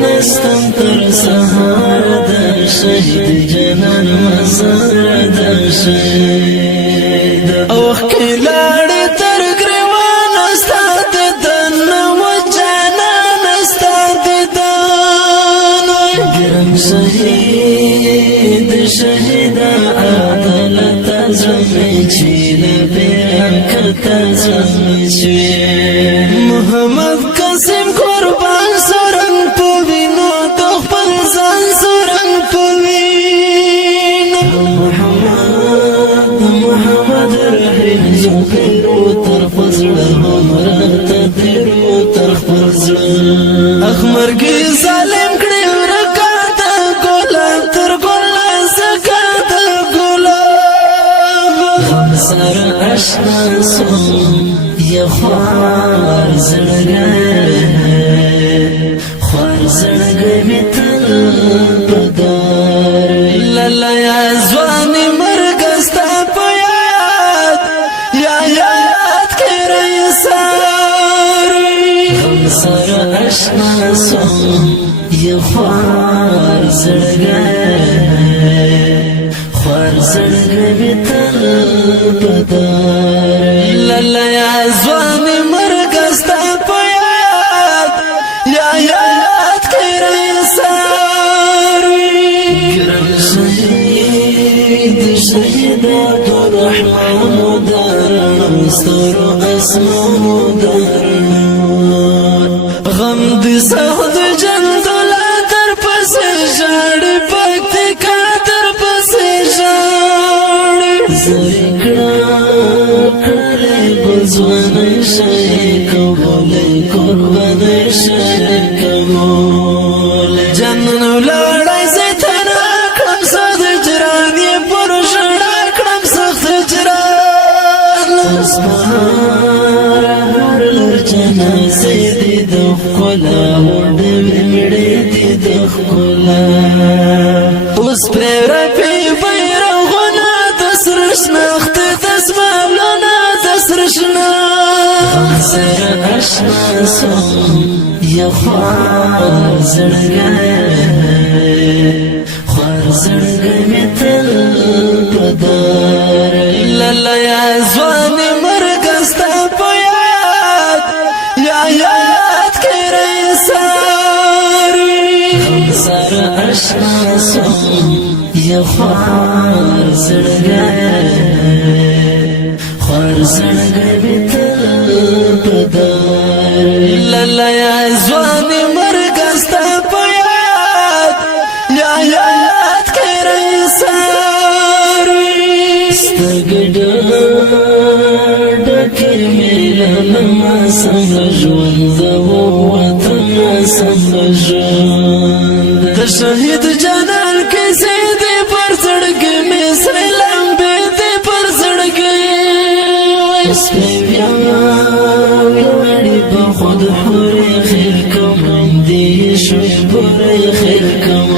نستم تر سهار د شهید جنان مزار د شهید اوخ کی لاړ تر گریوان استاد دن و جانان استاد دن ګرم شهید شهید عدالت زمي چې لبیان کته زمي محمد قاسم قربان سرنګ پوینو د خپل ځان سرنګ پوینو محمد رحیم زوکرو تر فزړه مرته درو تر فزړه اخمرګي ظالم کړي ورکات ګلاب تر ګلاب زکات ګلاب سر آشنا سوم یا خوار زړګې متل بدار لالا یا ځواني مرګ ستا په یاد یا یاد کړې ساري هم سره آشنا سوم یا خوار زړګې متل بدار لالا یا ځواني مرګ ستا په یاد یا یاد کړې ساري ګرم شهید شهید عبدالرحمن مدرن ستر اسمان مدرن غم دي سخت جندلا در پسې ژړې پکتیکا در پسې ژړې زری کړلې بزوانه شي کوله قربانه شي کوله جنن ولړای زیتن کړم سخت جران یې پر شړا کړم سخت جران اسمار هر جنازه دې د خلا وډ مړې دې د خلا اوس پر رپی بیرغونه د سرشنخت د سمالونه د سرشنخت سره آشنا سوم یا خوار زړګې متل بدار لالا یا ځواني مرګ ستا په یاد یا یاد کړې ساري هم سره آشنا سوم یا خوار زړګې متل بدار لالا یا ځواني مرګ ستا په یاد یا یاد کړې ساري ستګډ کړې مېلمه سم ژوند او وطن سم ژوند د شهید جنان کې سیدې پر زړګي مې سره لمبې دې پر زړګي سپېویا وړي په خود حورې خیر کوم دې شوي بورې خیر کوم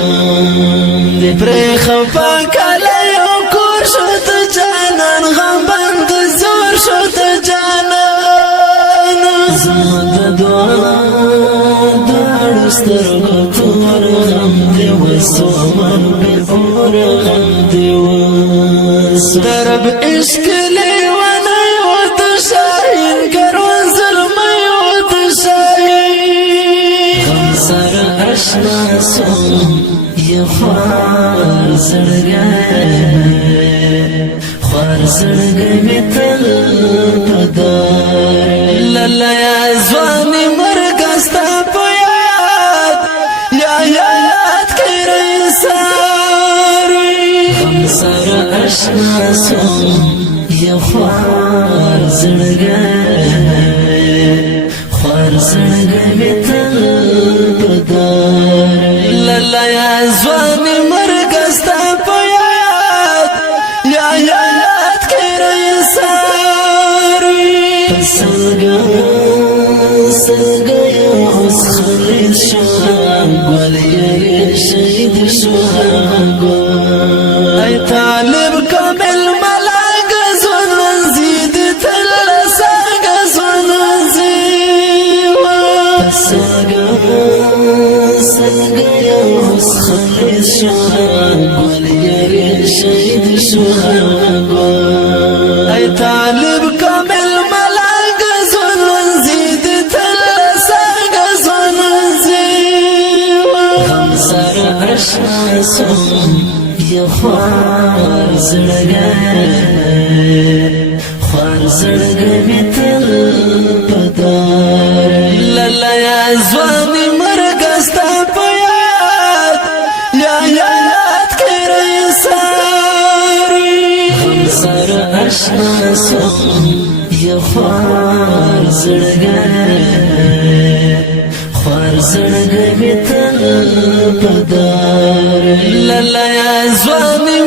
دې پرې خفا کله یو کور شو ته جانان غم بند زور شو ته جانان زما د دعا داړو سترګو تور غم دې وسو من به اور غم دې وسو درب عشق لیوانه آشنا سوم یا خوار زړګې متل بدار لالا یا ځواني مرګ ستا په یاد یا یاد کړې ساري هم سره آشنا سوم یا خوار زړګې متل بدار لالا یا ځواني مرګ ستا په یاد یا یاد کړې ساري سرګه اوس خلیل شو ګل یې شهید شو ای طالب کامل ملاګ زون منزید تل سرګه زون منزید آشنا سوم یا خوار زړګی می تل پدار لالا یا ځواني